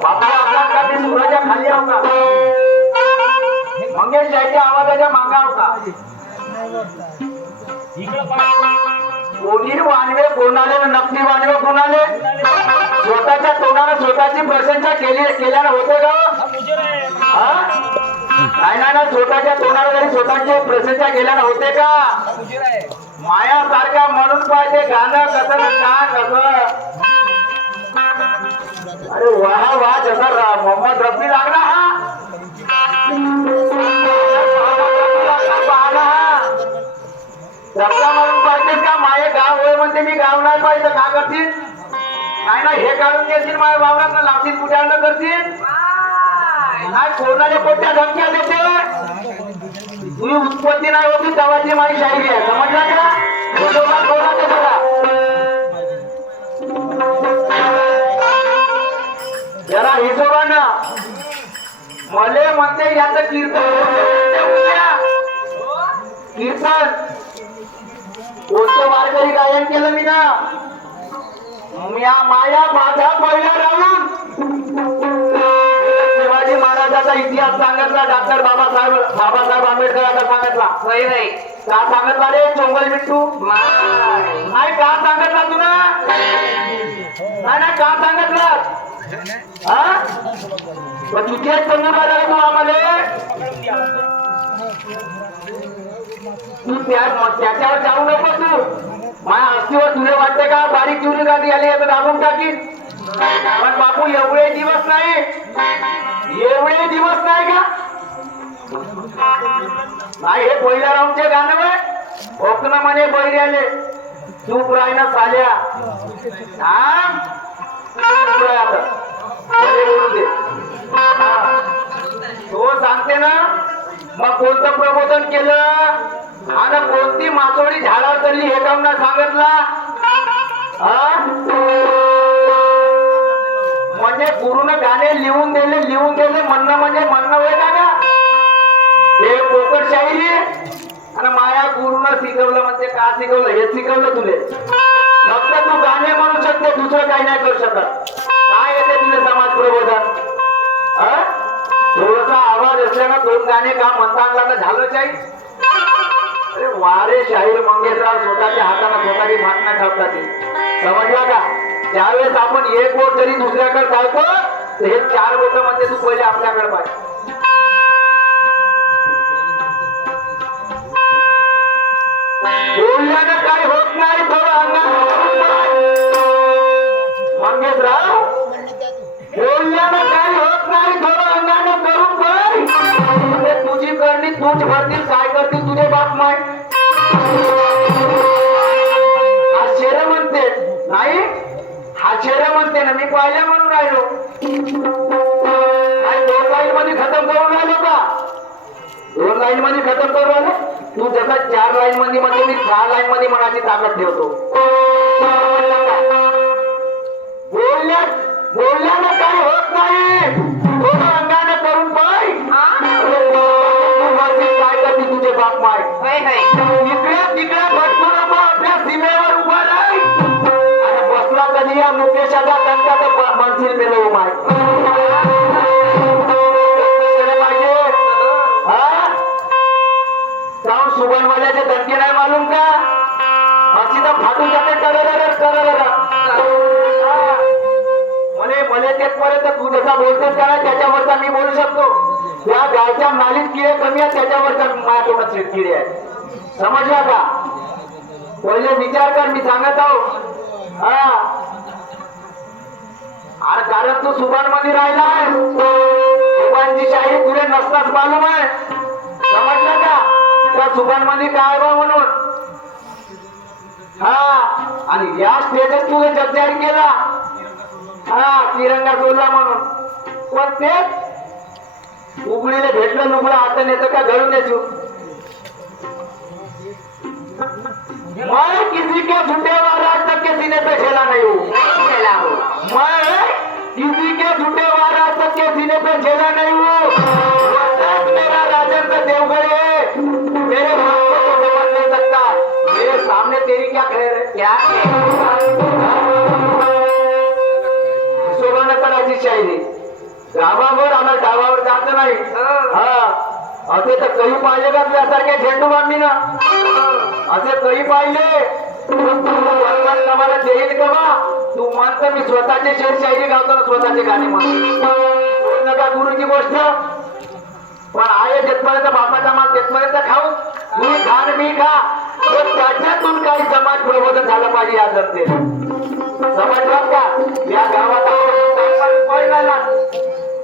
बाबा आपला कधी सुराच्या खाली होता, मंगेश जायच्या आवाजाच्या मागा होता. कोणी वानवे कोणाले नकली वानवे कोणाले स्वतःच्या तोंडाने स्वतःची प्रशंसा केल्यानं होते का? नाही ना, स्वतःच्या तोंडाने जरी स्वतःची प्रशंसा केल्यानं होते का? माया सारखा म्हणून पाहिजे गाणं कसं ना कसं. अरे वाह वाह, जसा मोहम्मद रफी लागला हा. रस्ता म्हणून पाहिजे का? माये गाव होय म्हणते मी गाव नाही पाहिजे का करतील? नाही ना, हे काढून घेतील माझ्या वावरात लावतील पूजा करतील. नाही कोणाला कोणत्या धमक्या देते? तुझी उत्पत्ती नाही होती तेव्हाची माझी शायरी आहे, समजला का? कोणाचे बघा जरा हिशोबानं मले म्हणते याचं कीर्तन कोणतं वारकरी गायन केलं मी ना. माया माझा पहिला राहून शिवाजी महाराजाचा इतिहास सांगितला. डॉक्टर बाबासाहेब आंबेडकरांचा सांगितला. नाही का सांगितला रे चोंगल बिट्टू? नाही का सांगितला तुला? नाही का सांगितलं? तुझे समजून आला तू आम्हाला. तू त्याच्यावर जाऊ नको. तू माझ्या हस्तीवर तुला वाटते का बारीक चिवरी गादी आली तर दाबून टाकीन? पण बापू एवढे दिवस नाही, एवढे दिवस नाही का? नाही हे पहिल्या राऊंडचे गाणं आहे. ओकन म्हणे बैरी आले चूप राही ना साल्या. बोलू दे तो सांगते ना. मग कोणतं प्रबोधन केलं आणि कोणती मासोळी झाडावर चढली हे काम ना सांगितला. म्हणजे गुरुनं गाणे लिहून दिले म्हणणं म्हणजे म्हणणं होय का? हे पोकट शाहिरी. आणि माया गुरुनं शिकवलं म्हणजे का शिकवलं? हे शिकवलं तुले. फक्त तू गाणे म्हणू शकते, दुसरं काही नाही करू शकत. काय येते तुझे समाज प्रबोधन? थोडासा आवाज असल्यानं दोन गाणे का म्हणता आणला तर झालं काही. अरे वारे शाहीर मंगेशराव स्वतःच्या हाताने स्वतःची भाटणा ठेवतात. समजला का? ज्यावेळेस आपण एक बोट जरी दुसऱ्याकडे चालतो तर हे चार बोट म्हणजे तू पहिले आपल्याकडे पाहिजे. बोलल्यानं काही होत नाही. थोडं मंगेशराव बोलल्यानं काही होत नाही. थोडं अंगानं करून पाय. तुझी करणी तूच भरतील, काय करतील तुझे बाप माय. हा शेर म्हणते नाही, हा शेर म्हणते ना. मी पाहिल्या म्हणून राहिलो. दोन लाईन मध्ये खतम करून राहिलो का? दोन लाईन मध्ये खतम करून राहिलो. तू जसा चार लाईन मध्ये म्हणजे मी 6 लाईन मध्ये मनाची ताकद ठेवतो. बोलल्यानं काही होत नाही. थोडं अंगाने करून पाय. काय करते तुझे बाप माय. तिकडे भटकून आपल्या सीमेवर उभा राही. आणि बसला कधी या मुकेशाचा दंका तर म्हणशील मेलो माय. जाऊन सुगणवाल्याचे धनके नाही मालूम का? अशी तर फाटून जाते. मला तेचपर्यंत तू जसा बोलतोस का त्याच्यावरचा मी बोलू शकतो. त्या गायच्या नालीत किडे कमी आहे, त्याच्यावरचा माझ्या तोंडात किडे आहे. समजला का? पहिले विचार कर, मी सांगत आहो. आणि कारण तू सुभान मध्ये राहिला आहे. सुभानची शाही तुला नसताच मालूम आहे. समजलं का? त्या सुभान मध्ये काय बा म्हणून. आणि या स्टेजच तुला जगजाहीर केला. तिरंगा बोलला म्हणून. पण ते उघडीला भेटलं लुगडं हातात येतं का घडून द्यायचो. मैं किसी के झूठे वार तक के सीने पे खेला नहीं हूँ. मैं किसी के झूठे वार तक के सीने पे खेला नहीं हूँ. मेरा राजेंद्र देवगढ़ है. मेरे बाप को तो समझ नहीं सकता. मेरे सामने तेरी क्या खैर है? क्या शायरी गावावर आम्हाला गावावर जायचं नाही. हा असे तर काही पाहिजे का तुझ्यासारखे झेंडू बांधली ना असे काही पाहिजे मला देईल का बा तू म्हणतो मी स्वतःचे शेर शायरी गावतो ना स्वतःचे गाणे म्हणतो नका गुरुची गोष्ट पण आहे जेथपर्यंत बापाचा माल तेथपर्यंत खाऊन तुम्ही घाण मी खा तर त्याच्यातून काही समाज प्रबोधन झालं पाहिजे या जनतेला समजलं का या गावात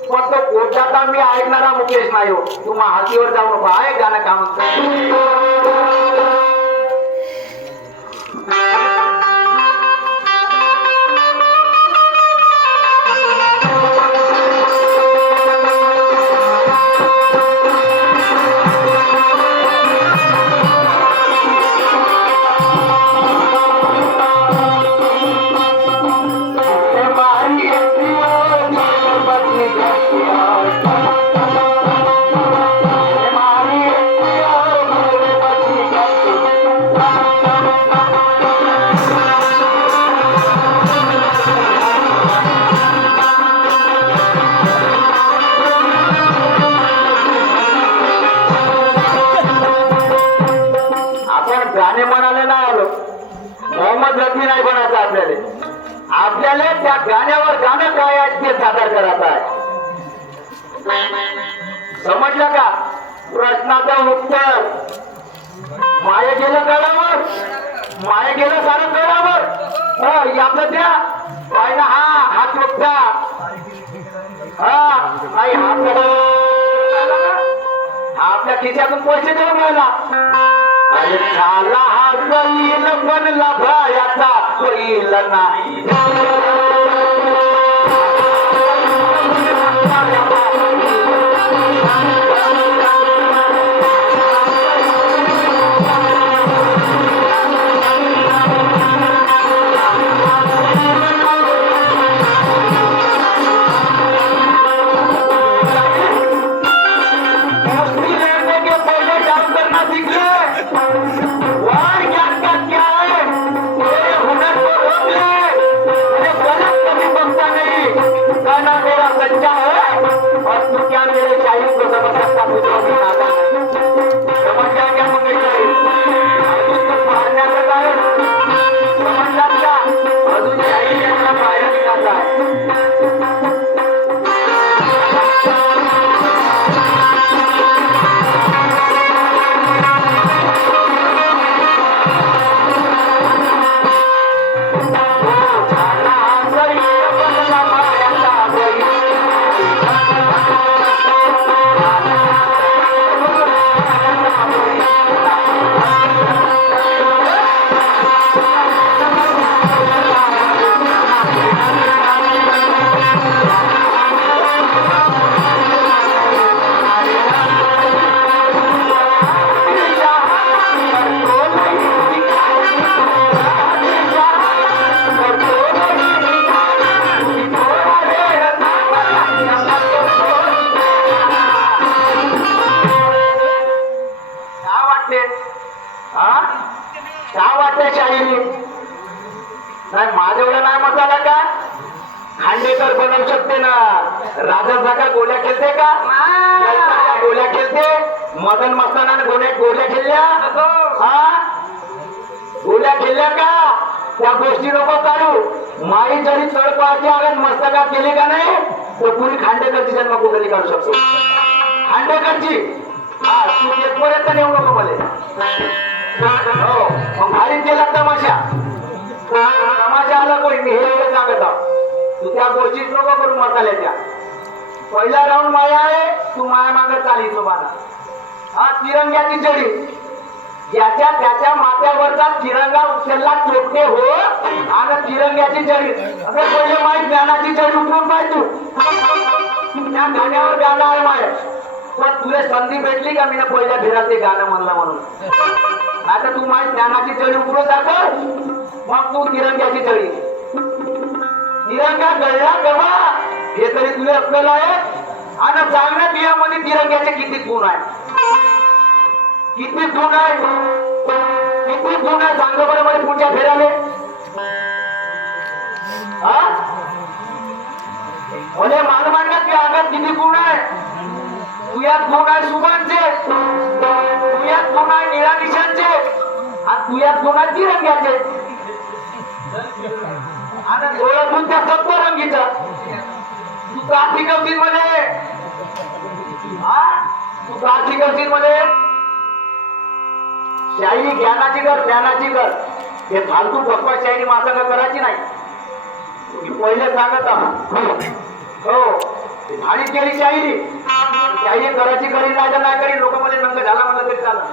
पण तो कोटाचा मी ऐकणारा मुकेश नाही हो तुम्हा हातीवर जाऊ नको आहे गाणं काम गाणे म्हणाले नाही आलो मोहम्मद रफी नाही बनायचं आपल्याला त्या गाण्यावर गाणं काय आहे ते सादर करायचं आहे समजलं का प्रश्नाचं उत्तर माये गेलं कळावर माये गेलं सारं कळावर याचं द्या पाहिलं हा हात मोठा हा नाही आपल्या खिशातून पैसे देऊन राहिला अरे झाला हा गईल पण लभायाचा होईल नाही नाही माझ्यावर नाही मसाला का खांडेकर बनवू शकते ना राजा जागा गोळ्या खेळते का गोळ्या खेळते मदन मस्तानाने गोळ्या खेळल्या गोळ्या खेळल्या का त्या गोष्टी नको काढू माई जरी तळपाची आगत मस्तकात केली का नाही तर पुरी खांडेकरची जन्मकुंडली काढू शकतो खांडेकरची हा तू येतपर्यंत नेऊ नको मला हो मग भारी केला तमाशा तमाशा आला कोणी मी हे सांगत तू त्या गोष्टीच नको करू मसाल्याच्या पहिला राऊंड माया आहे तू माया मागत चाली तो बाणा हा तिरंग्याची जडी ज्याच्या त्याच्या माथ्यावरचा तिरंगा उचलला चोपटे हो आणि तिरंग्याची जडी अरे पहिले माई ज्ञानाची जडी उठवून पाहिजे तू त्या गाण्यावर गाणं आहे माय पण तुला संधी भेटली का मी पहिल्या फेरात ते गाणं म्हणलं म्हणून आता तू माई ज्ञानाची जडी उघडून दाखव मग तू तिरंग्याची जडी तिरंगा गळला कवा हे तरी तुला आपल्याला आहे आणि चांगल्या बियामध्ये तिरंग्याचे किती गुण आहे किती गुण आहे किती गुण आहे सांग बरोबर पुढच्या फेराले भले मानमांडा की आगत किती गुण आहे. तुझ्यात गुण आहे सुभानचे, तुझ्यात गुण आहे निळा निशांचे, आणि तुझ्यात गुण आहे तिरंग्याचे, आणि ओळखून त्या सप्तरंगीचा. तू का शिकवतील मध्ये, तू का शिकवतील मध्ये. शायरी ज्ञानाची कर, ज्ञानाची कर. हे फालतू बकवा शायरी मात्र करायची नाही. पहिले सांगत हो आणि केली शायरी, शायरी करायची करी नाही तर नाही करी. लोक मध्ये नंग झाला म्हणलं तरी चालत.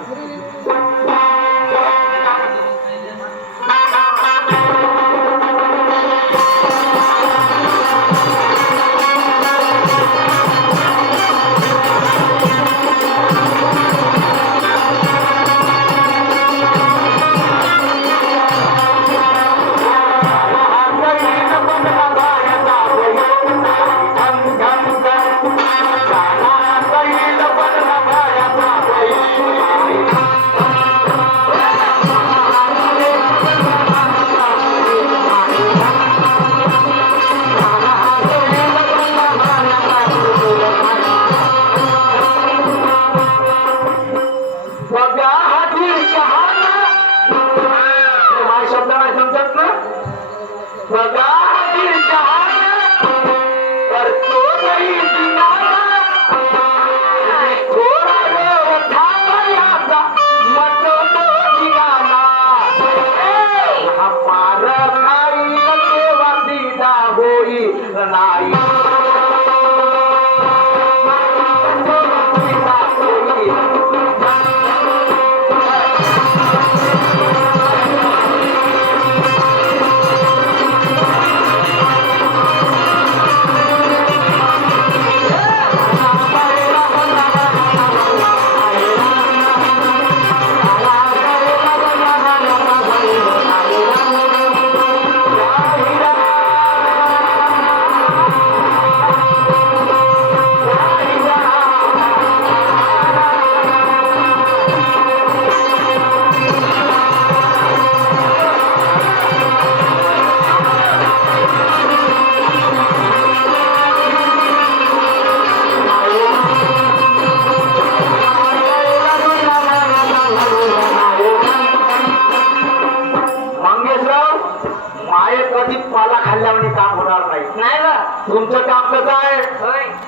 तुमचं काम कसं आहे.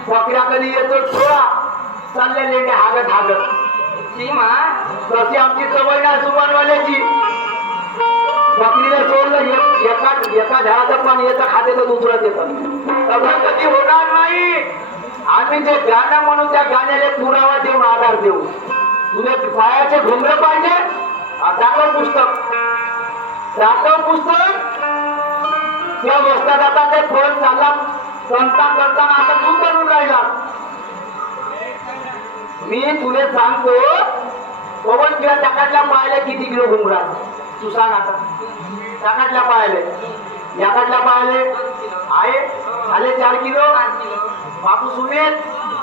बकऱ्या कधी येतो थोडा चालल्या लेंडे हागत हागत. तशी आमची सवय नाही सुमानवाल्याची. बकरीला सोडलं एका झाडाचं पाणी येतं खाते तर दुसरं येतं. तसं कधी होणार नाही. आम्ही जे गाणं म्हणून त्या गाण्याला पुरावा देऊन आधार देऊ. तुझे पायाचे घुंगरं पाहिजे, दाखव पुस्तक, दाखव पुस्तक. त्या वस्तात आता ते फळ चालला करताना आता तू करून राहिला. मी तुला सांगतो पवन तुला टाकाटल्या पायाला किती किलो घुंगरा तू सांग. आता टाकाटल्या पायाले याकाटल्या पायाले आहे आले 4 किलो. बापू सुनेत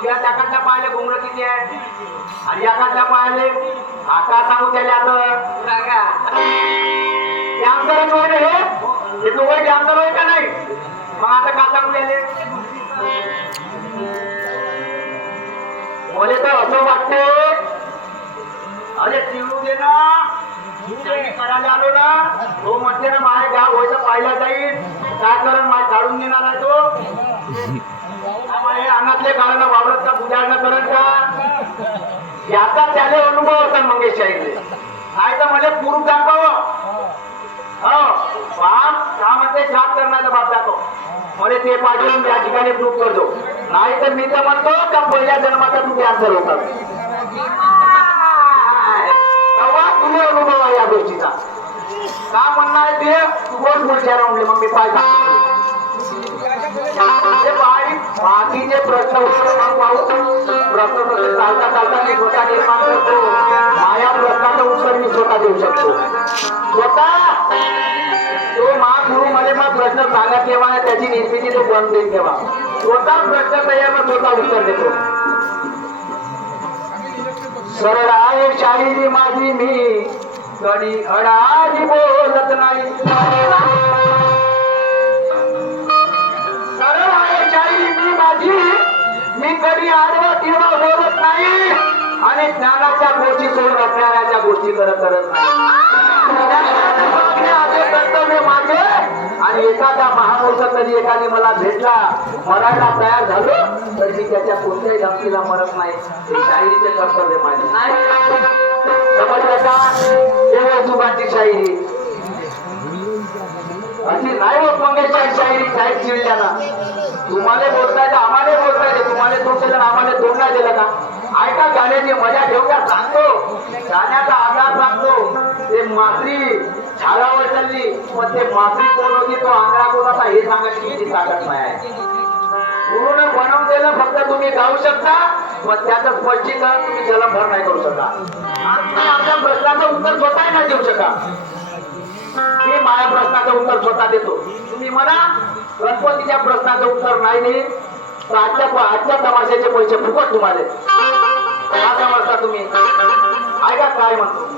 तुला टाकाटल्या पायाले घुंगरं किती आहे आणि याकाटल्या पायाले आता सांगू त्याला. आता कॅन्सर होय ना हे दोघं कॅन्सर होय का नाही. मग आता का सांगू त्याले. मला तर असं वाटते अरे चिवू दे ना. करायला आलो ना तो म्हणते ना माझ्या गाव व्हायचं पाहिला जाईल काय करण माय काढून देणार आहे तो. हे अंगातले काढणं वावरत का बुजाडणं करण का याचा त्याले अनुभव होता मंगेश शाहीले. नाही तर मला पुरुष दाखव. हो बाप का म्हणते साफ करण्याचा बाप दाखव. मला ते पाठवून या ठिकाणी प्रूफ करतो. नाही तर मी तर म्हणतो का पहिल्या जन्माचा तू कॅन्सर होता. तेव्हा तुला अनुभव आहे या गोष्टीचा. का म्हणणं आहे ते तू बोल बोलच्या म्हणले मग मी पाय बाकीचे प्रश्न प्रश्न चालता चालता मी स्वतः निर्माण करतो. माझ्या प्रश्नाचं उत्तर मी स्वतः देऊ शकतो. स्वतः तो महागुरु मध्ये मग प्रश्न सांगत तेव्हा त्याची निर्मिती तो बंद देईल तेव्हा स्वतः प्रश्न तयार स्वतः उत्तर देतो. सरळ आहे शाहिरी माझी मी कधी अडाजी बोलत नाही. सरळ आहे शाहिरी मी माझी मी कधी आडवा किंवा बोलत नाही आणि ज्ञानाच्या गोष्टी सोडून अज्ञानाच्या गोष्टी करत नाही. असे कर्तव्य माझे. आणि एखादा महापुरुष कधी एखादी मला भेटला, मरायला तयार झालो, तर मी त्याच्या कोणत्याही धमकीला मरत नाही. हे शाहिरीचे कर्तव्य माझे. समजलं का? हे जुगाची शाहिरी अशी नाही होत. मंगेशची शाहिरी साहेब चिडल्याना तुम्हाला बोलताय तर आम्हाला बोलताय, तुम्हाला दोन आम्हाला दोन नाही दिलं का? ऐका, गाण्याची मजा घेऊ का? सांगतो गाण्याचा आधार सांगतो. ते मात्री झाडावर चालली, पण ते मात्री कोण होती, तो आंधळा कोण होता हे सांगायची किती ताकद नाही आहे. गुरुने बनवून दिलं, फक्त तुम्ही गाऊ शकता, पण त्याचं स्पष्टीकरण तुम्ही जलमभर नाही करू शकता. आमच्या प्रश्नाचं उत्तर स्वतः नाही देऊ शका. मी माझ्या प्रश्नाचं उत्तर स्वतः देतो. तुम्ही म्हणा गणपतीच्या प्रश्नाचं उत्तर नाही दे तर आजच्या तमाशाचे पैसे फुकट तुम्हाला. काय समजता तुम्ही? ऐका काय म्हणतो.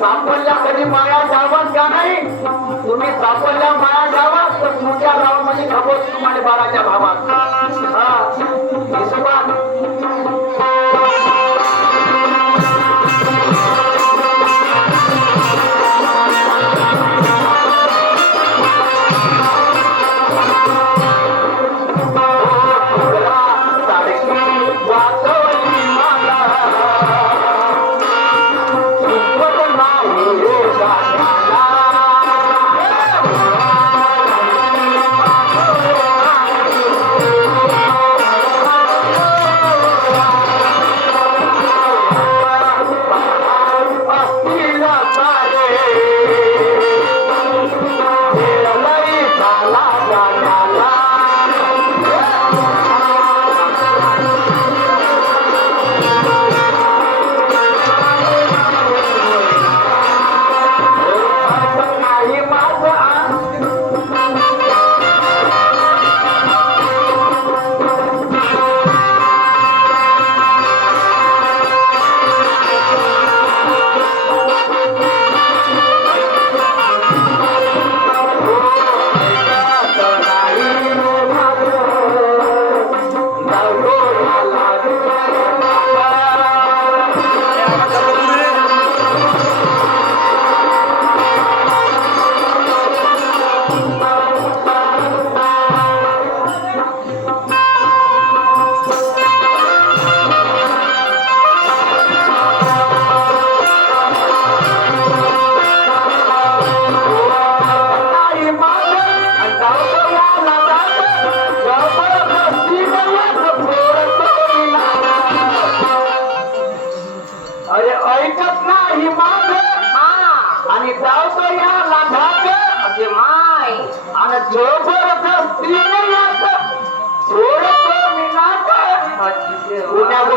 सापडल्या कधी माया जावाच का नाही? तुम्ही सापडल्या माया जावा तर तुमच्या गावामध्ये खबर तुम्हाला बाराच्या भावात.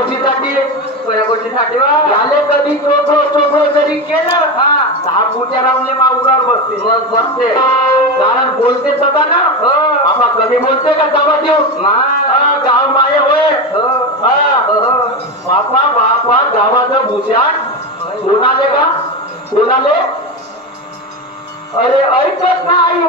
गोष्टीसाठी कोण्या गोष्टीसाठी वा झाले कधी चोखो जरी केलं हा दहा पुढच्या राऊंडले मागुरावर बसते मग बसते कारण बोलते सदा ना हो बाबा कधी बोलते का दबा देऊ मा गाव माये होय हो हा. हो बापा बापा गावाचं भूषण कोणाले का कोणाले अरे ऐकत ना आई